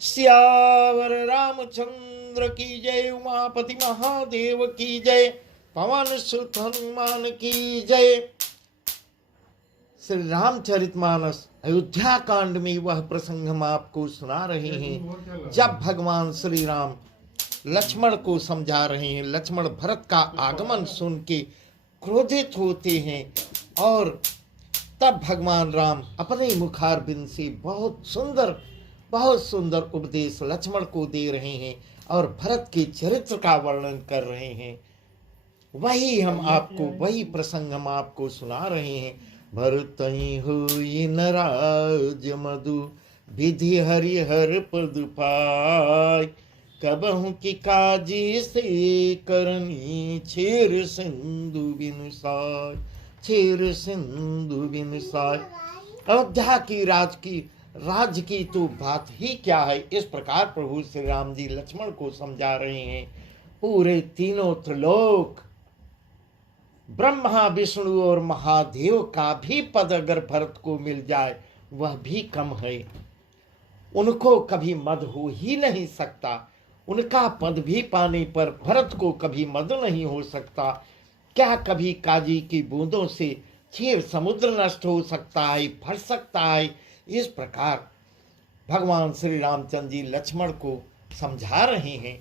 सियावर रामचंद्र की जय। उमापति महादेव की जय। पवन सुत हनुमान की जय। श्री रामचरितमानस अयोध्या कांड में वह प्रसंग हम आपको सुना रहे हैं जब भगवान श्री राम लक्ष्मण को समझा रहे हैं। लक्ष्मण भरत का आगमन सुन के क्रोधित होते हैं और तब भगवान राम अपने मुखारबिंद से बहुत सुंदर उपदेश लक्ष्मण को दे रहे हैं और भरत के चरित्र का वर्णन कर रहे हैं। वही प्रसंग हम आपको सुना रहे हैं। भरतहि हुई नराज मधु विधि हरिहर पद पाय। कबहु की काजी से करनी छेर सिंधु बिनुसाय। छेर सिंधु बिनुसाय। अयोध्या की राज की तो बात ही क्या है। इस प्रकार प्रभु श्री राम जी लक्ष्मण को समझा रहे हैं। पूरे तीनों त्रिलोक ब्रह्मा विष्णु और महादेव का भी पद अगर भरत को मिल जाए वह भी कम है। उनको कभी मद हो ही नहीं सकता। उनका पद भी पाने पर भरत को कभी मद नहीं हो सकता। क्या कभी काजी की बूंदों से क्षीर समुद्र नष्ट हो सकता है, फट सकता है। इस प्रकार भगवान श्री रामचंद्र जी लक्ष्मण को समझा रहे हैं।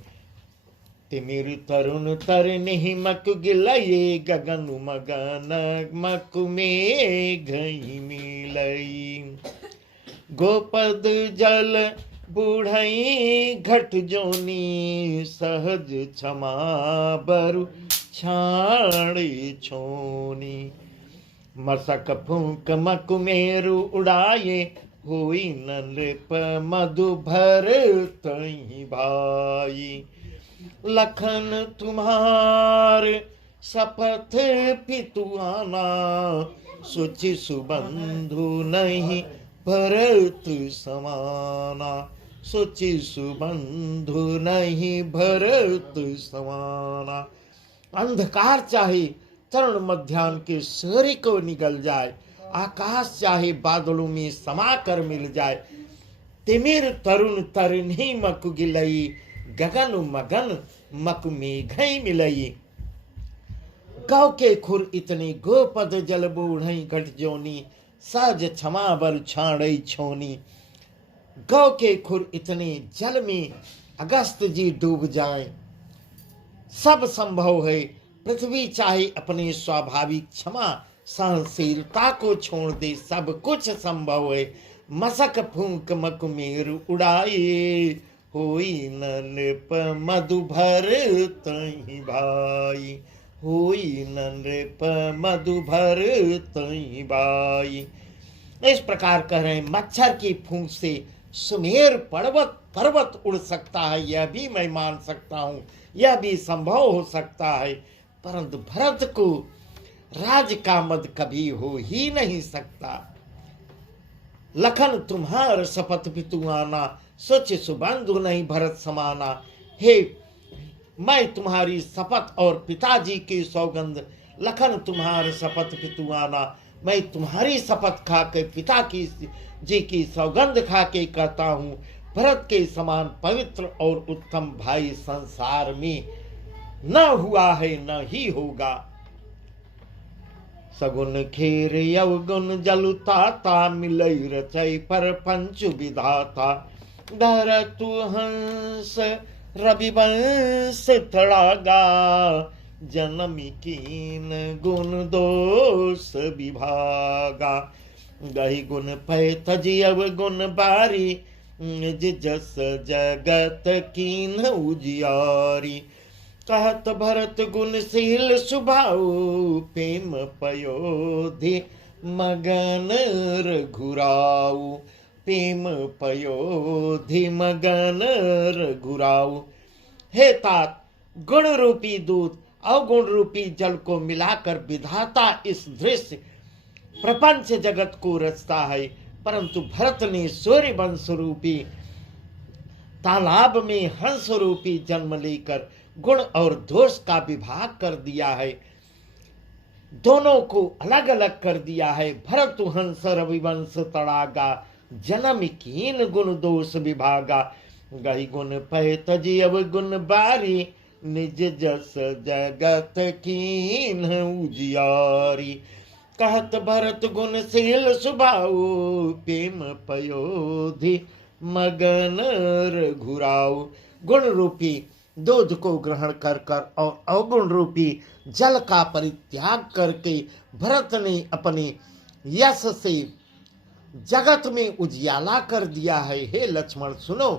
तिमिर तरुण तरनि मकु गिलये गगन मगन मकु में घई मिलई। गोपद जल बूढ़ई घट जोनी सहज क्षमा बरु छाड़ी छोनी। मसक फूंक मकु मेरु उड़ाए हुई नृप मधु भर तई भाई। लखन तुम्हार शपथ पितुआना सुचि सुबंधु नहीं भरत समाना। सुचि सुबंधु नहीं भरत समाना। अंधकार चाहे तरुण मध्याह्न के सूर्य को निगल जाए, आकाश चाहे बादलों में समा कर मिल जाए। तिमिर तरुण तरनि मकु गिलई गगन मगन मकु मेघई मिलई। गौ के खुर इतनी गोपद जल बूढ़ई घट जोनी सहज क्षमा बर छाड़ई छोनी। गौ के खुर इतने जल में अगस्त जी डूब जाए सब संभव है। पृथ्वी चाहे अपने स्वाभाविक क्षमा सहनशीलता को छोड़ दे, सब कुछ संभव है। मसक फूंक मकु मेरु उड़ाए होई नृप मधु भर तई भाई। होई नृप मधु भर तई भाई। इस प्रकार कह रहे हैं मच्छर की फूंक से सुमेर पर्वत उड़ सकता है, यह भी मैं मान सकता हूँ, यह भी संभव हो सकता है। परंतु भरत को राज का मद कभी हो ही नहीं सकता। लखन तुम्हार शपथ पितुआना सोच सुबंधु नहीं भरत समाना। हे मैं तुम्हारी शपथ और पिताजी की सौगंध। लखन तुम्हार शपथ पितुआना, मैं तुम्हारी शपथ खा के पिता की जी की सौगंध खा के कहता हूँ, भरत के समान पवित्र और उत्तम भाई संसार में न हुआ है न ही होगा। सगुन खेर यवगुण जलुताता मिलई रचई पर पंच विधाता। धरतु हंस रविवंश तड़ागा जनमी कीन गुण दोष विभागा। गही गुण पै तजी अवगुण बारी जस जगत कीन उजियारी। कहत भरत गुणशील सुभाऊ प्रेम पयोधि मगन रघुराऊ। प्रेम पयोधि मगन रघुराऊ। हे तात, गुण रूपी दूत अवगुण रूपी जल को मिलाकर विधाता इस दृश्य प्रपंच जगत को रचता है। परंतु भरत ने सूर्य वंश रूपी तालाब में हंस रूपी जन्म लेकर गुण और दोष का विभाग कर दिया है, दोनों को अलग अलग कर दिया है। भरत हंस रविवंश तड़ागा जन्म कीन गुण दोष विभागा। गई गुण पै तजी अब गुण बारी, निज जस जगत कीन उजियारी। कहत भरत गुणशील स्वभाव, प्रेम पयोधि मगन रघुराव। गुण रूपी दूध को ग्रहण कर कर और अवगुण रूपी जल का परित्याग करके भरत ने अपने यश से जगत में उजियाला कर दिया है। हे लक्ष्मण सुनो,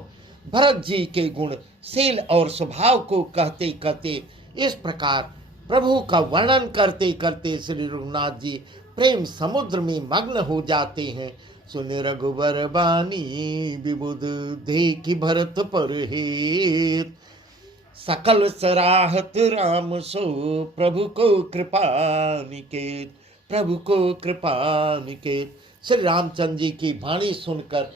भरत जी के गुण शील और स्वभाव को कहते कहते इस प्रकार प्रभु का वर्णन करते करते श्री रघुनाथ जी प्रेम समुद्र में मग्न हो जाते हैं। सुन रघुबर बानी विबुध देखी भरत पर हेत, सकल सराहत राम सो प्रभु को कृपा निकेत। प्रभु को कृपा निकेत। श्री रामचंद्र जी की वाणी सुनकर,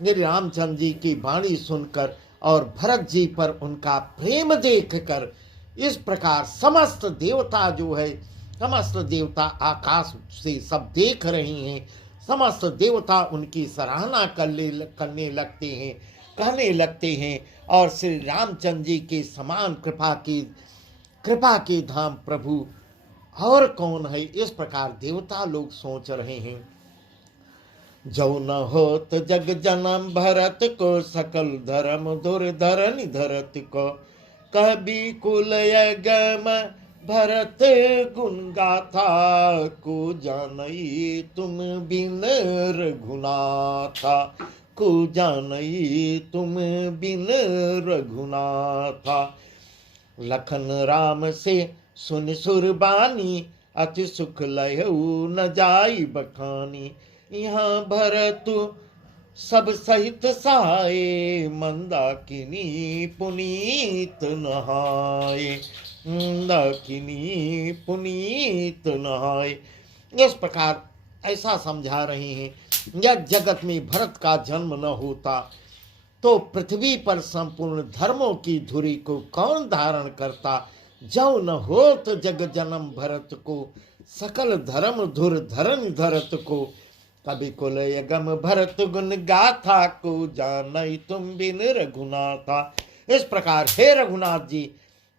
श्री रामचंद्र जी की वाणी सुनकर और भरत जी पर उनका प्रेम देखकर इस प्रकार समस्त देवता जो है, समस्त देवता आकाश से सब देख रहे हैं। समस्त देवता उनकी सराहना करने लगते हैं, कहने लगते हैं। और श्री रामचंद्र जी के समान कृपा के धाम प्रभु और कौन है, इस प्रकार देवता लोग सोच रहे हैं। जो न होत जग जन्म भरत को, सकल धर्म दुर्धर निधरत को। कभी कुल गम भरत गुण गाथा, को जानई तुम बिन रघुनाथा। को जानई तुम बिन रघुनाथा। लखन राम से सुन सुरबानी, अति सुख लयऊ न जाई बखानी। यहाँ भरतु सब सहित सहाय, मंदाकिनी पुनीत नहाय। मंदाकिनी पुनीत नहाय। इस प्रकार ऐसा समझा रहे हैं, यदि जगत में भरत का जन्म न होता तो पृथ्वी पर संपूर्ण धर्मों की धुरी को कौन धारण करता। जो न होत जग जन्म भरत को, सकल धर्म धुर धरन धरत को। कभी कुल यगम भरत गुण गाथा, को जानई तुम बिन रघुनाथा। इस प्रकार हे रघुनाथ जी,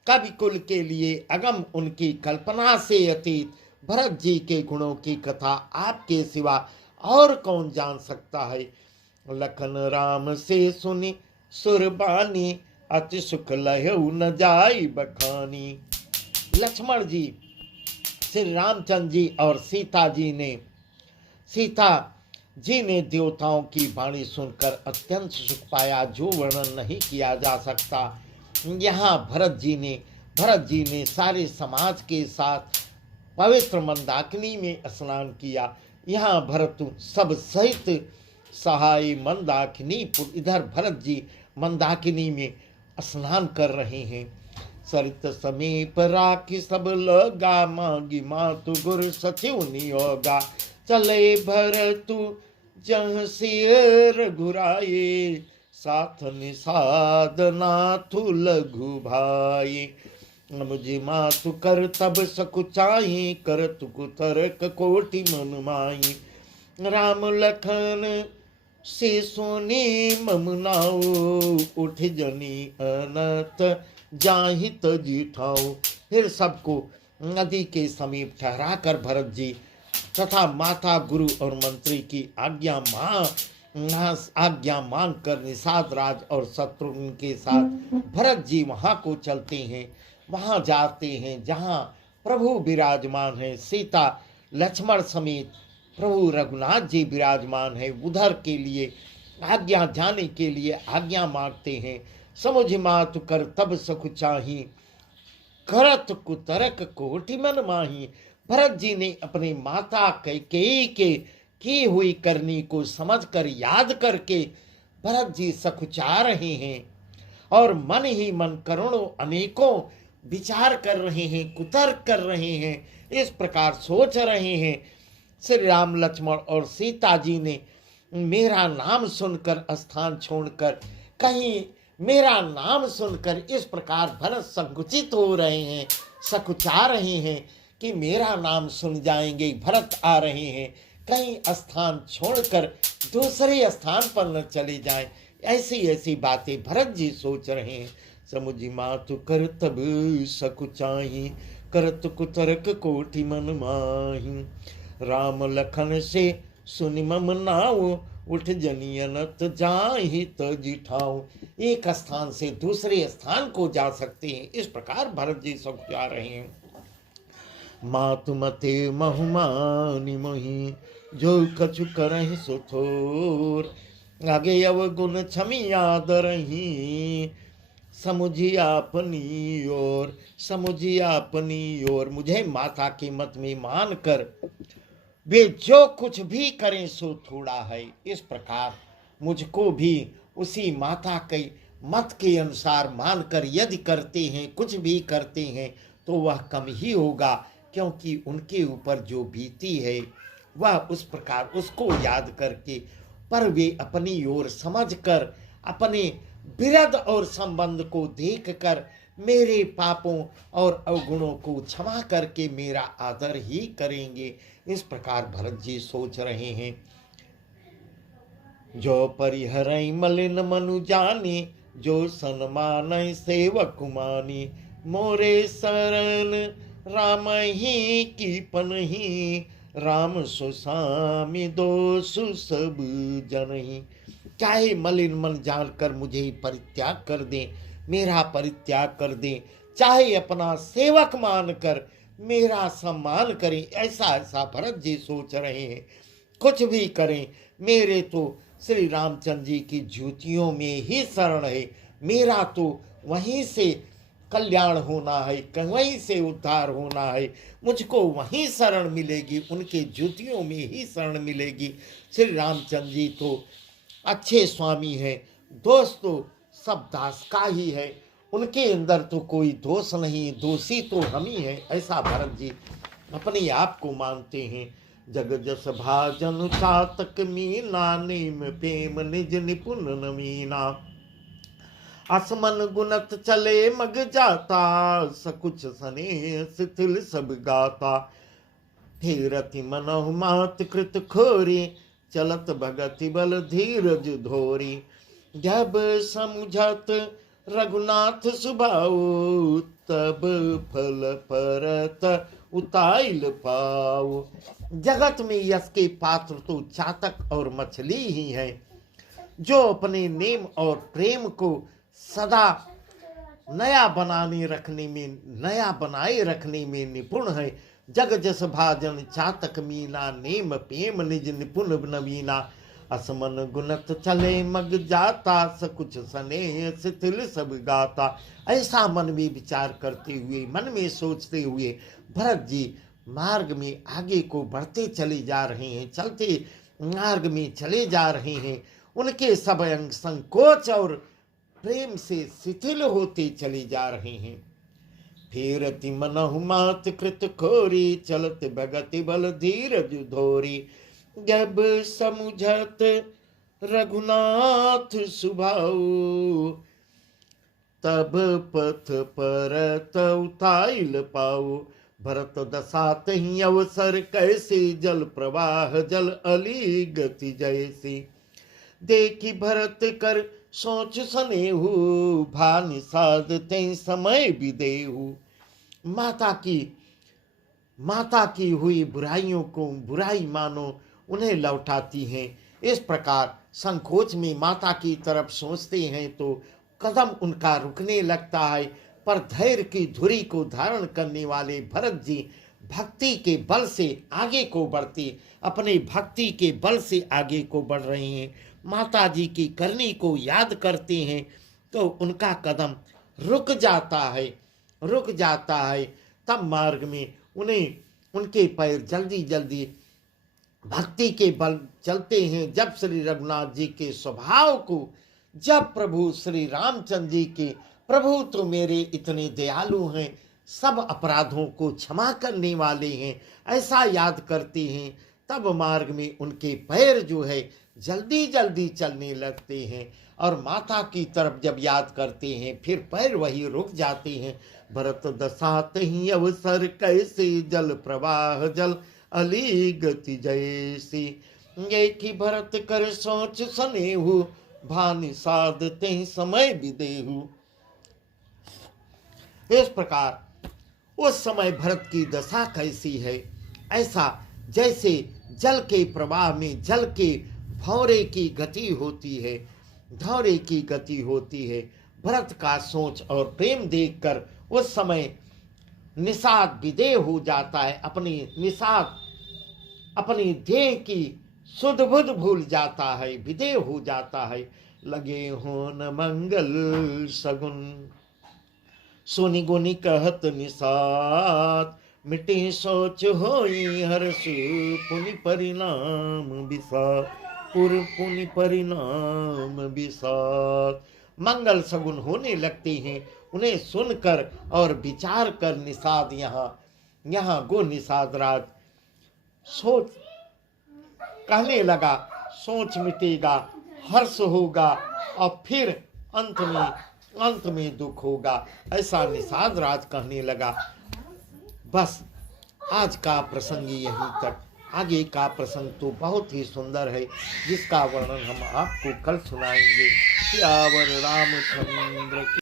कवि कुल के लिए अगम उनकी कल्पना से अतीत भरत जी के गुणों की कथा आपके सिवा और कौन जान सकता है। लखन राम से सुनी सुरबानी, अति सुख लहु न जाई बखानी। लक्ष्मण जी, श्री रामचंद्र जी और सीता जी ने देवताओं की वाणी सुनकर अत्यंत सुख पाया, जो वर्णन नहीं किया जा सकता। यहाँ भरत जी ने सारे समाज के साथ पवित्र मंदाकिनी में स्नान किया। यहाँ भरत सब सहित सहाय मंदाकिनी, इधर भरत जी मंदाकिनी में स्नान कर रहे हैं। सरित समीप राखी सब लोगा, मांगी मातु गुर सचिव नियोगा। चले भरतु जह सिर घुराए, साथ निषाद नाथु लघु भाई। मुझे मातु कर तब सकुचाई, कर तुकु तरक कोटि मन माई। राम लखन से सोनी ममनाओ, उठ जनी अनत जाहित जीठाओ। फिर सबको नदी के समीप ठहरा कर भरत जी तथा माता गुरु और मंत्री की आज्ञा मांग कर निषाद राज और शत्रुघ्न के साथ भरत जी वहां को चलते हैं। वहां जाते हैं जहां प्रभु विराजमान है, सीता लक्ष्मण समेत प्रभु रघुनाथ जी विराजमान है। उधर के लिए आज्ञा जाने के लिए आज्ञा मांगते हैं। समुझ मातु कर तब सखु चाही, करत कुतरक कोटि मन माही। भरत जी ने अपनी माता कैकेयी के की हुई करनी को समझकर याद करके भरत जी सकुचा रहे हैं और मन ही मन करोड़ों अनेकों विचार कर रहे हैं, कुतर्क कर रहे हैं, इस प्रकार सोच रहे हैं। श्री राम लक्ष्मण और सीता जी ने मेरा नाम सुनकर स्थान छोड़कर, कहीं मेरा नाम सुनकर इस प्रकार भरत संकुचित हो रहे हैं, सकुचा रहे हैं कि मेरा नाम सुन जाएंगे, भरत आ रहे हैं, कहीं स्थान छोड़कर दूसरे स्थान पर न चले जाएं। ऐसी ऐसी बातें भरत जी सोच रहे हैं। समुझी मातु कर तब सकुचाही, करत कुतर्क कोटि मन माही। राम लखन से सुनि मम नाव, उठ जनियनत जाहि तजि ठाव। एक स्थान से दूसरे स्थान को जा सकते हैं, इस प्रकार भरत जी सब जा रहे हैं। मातु मते महुमानि मोहि, जो कछु करहि सो थोर। आगे अवगुण क्षमी आदरही, समुझी अपनी ओर। समुझी अपनी ओर, मुझे माता के मत में मान कर वे जो कुछ भी करें सो थोड़ा है। इस प्रकार मुझको भी उसी माता के मत के अनुसार मानकर यदि करते हैं, कुछ भी करते हैं, तो वह कम ही होगा, क्योंकि उनके ऊपर जो बीती है वह उस प्रकार उसको याद करके, पर वे अपनी ओर समझकर, अपने विरध और संबंध को देखकर मेरे पापों और अवगुणों को क्षमा करके मेरा आदर ही करेंगे। इस प्रकार भरत जी सोच रहे हैं। जो परिहरई मलिन मनु जाने, जो सन्मान सेवक मानी। मोरे शरण राम ही कीपन ही, राम सुसामी दोषु सब जनहि। चाहे मलिन मन जानकर मुझे परित्याग कर दें, मेरा परित्याग कर दें, चाहे अपना सेवक मानकर मेरा सम्मान करें, ऐसा ऐसा भरत जी सोच रहे हैं। कुछ भी करें, मेरे तो श्री रामचंद्र जी की जूतियों में ही शरण है। मेरा तो वहीं से कल्याण होना है, वहीं से उद्धार होना है, मुझको वहीं शरण मिलेगी, उनके जूतियों में ही शरण मिलेगी। श्री रामचंद्र जी तो अच्छे स्वामी हैं, दोष तो सब दास का ही है, उनके अंदर तो कोई दोष नहीं, दोषी तो हम ही हैं, ऐसा भरत जी अपने आप को मानते हैं। जग जस भाजन चातक मीना, नेम प्रेम निज निपुण नमीना। असमन गुणत चले मग जाता, सकुच सने शिथिल सब गाता। फेरति मनहु मात कृत खोरी, चलत भगति बल धीरज धोरी। जब समुझत रघुनाथ सुभाऊ, तब फल परत उताइल पाऊ। जगत में यश के पात्र तो चातक और मछली ही है, जो अपने नेम और प्रेम को सदा नया बनाए रखने में निपुण है। जग जस भाजन चातक मीना, नेम प्रेम निज निपुण नवीना। असमन गुणत चले मग जाता, सकुच स्नेह शिथिल सब गाता। ऐसा मन में विचार करते हुए, मन में सोचते हुए भरत जी मार्ग में आगे को बढ़ते चले जा रहे हैं, चलते मार्ग में चले जा रहे हैं। उनके सब अंग संकोच और प्रेम से शिथिल होते चले जा रहे हैं। फेरति मनहु मात कृत खोरी, चलत भगति बल धीरज धोरी। जब समुझत रघुनाथ सुभाऊ, तब पथ परत उताइल पाऊ। भरत दसात ही अवसर कैसे, जल प्रवाह जल अली गति जैसी। देखी भरत कर सोच सनेहु, भानि साध ते समय विदेहु। माता की हुई बुराइयों को बुराई मानो उन्हें लौटाती हैं। इस प्रकार संकोच में माता की तरफ सोचते हैं तो कदम उनका रुकने लगता है, पर धैर्य की धुरी को धारण करने वाले भरत जी भक्ति के बल से आगे को बढ़ते, अपने भक्ति के बल से आगे को बढ़ रहे हैं। माता जी की करनी को याद करते हैं तो उनका कदम रुक जाता है। तब मार्ग में उन्हें उनके पैर जल्दी जल्दी भक्ति के बल चलते हैं। जब श्री रघुनाथ जी के स्वभाव को, जब प्रभु श्री रामचंद्र जी के, प्रभु तो मेरे इतने दयालु हैं, सब अपराधों को क्षमा करने वाले हैं, ऐसा याद करते हैं, तब मार्ग में उनके पैर जो है जल्दी जल्दी चलने लगते हैं। और माता की तरफ जब याद करते हैं फिर पैर वही रुक जाते हैं। भरत दसात ही अवसर कैसे, जल प्रवाह जल अली गति जैसी। ये कि भरत कर सोच सनेहु, भा निषाद ते समय विदेहु। इस प्रकार उस समय भरत की दशा कैसी है, ऐसा जैसे जल के प्रवाह में जल के भंवरे की गति होती है, धौरे की गति होती है। भरत का सोच और प्रेम देखकर उस समय निषाद विदेह हो जाता है, अपनी निषाद अपनी देह की सुध बुध भूल जाता है, विदेह हो जाता है। लगे हो न मंगल सगुन, सुनि गुनि कहत निषाद, मिटे सोच होई हर्ष, पुनि परिणाम विषाद, पुनि परिणाम विषाद। मंगल सगुन होने लगते हैं, उन्हें सुनकर और विचार कर निषाद यहाँ गो निषाद राज सोच कहने लगा, सोच मिटेगा, हर्ष होगा और फिर अंत में दुख होगा, ऐसा निषाद राज कहने लगा। बस आज का प्रसंग यहीं तक। आगे का प्रसंग तो बहुत ही सुंदर है, जिसका वर्णन हम आपको कल सुनाएंगे। सियावर रामचंद्र की